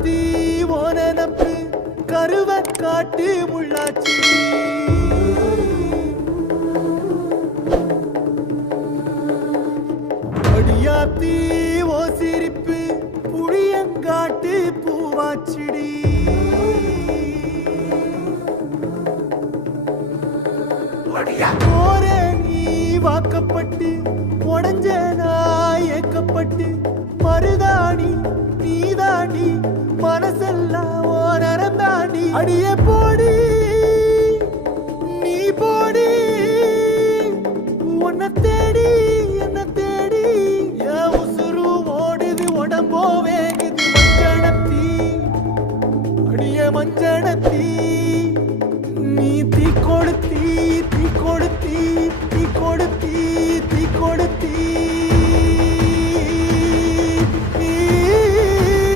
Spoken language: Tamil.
அடியாத்தி ஓனப்பு கருவ காட்டு முள்ளாச்சி அடியாத்தி ஓ சிரிப்பு புளியங்காட்டு பூவாச்சிடி போற நீ வாக்கப்பட்டு உடஞ்ச நாய் ஏக்கப்பட்டு மருதாணி நீதாண்டி மனசெல்லாம் ஓ நரந்தாண்டி அடியே போடி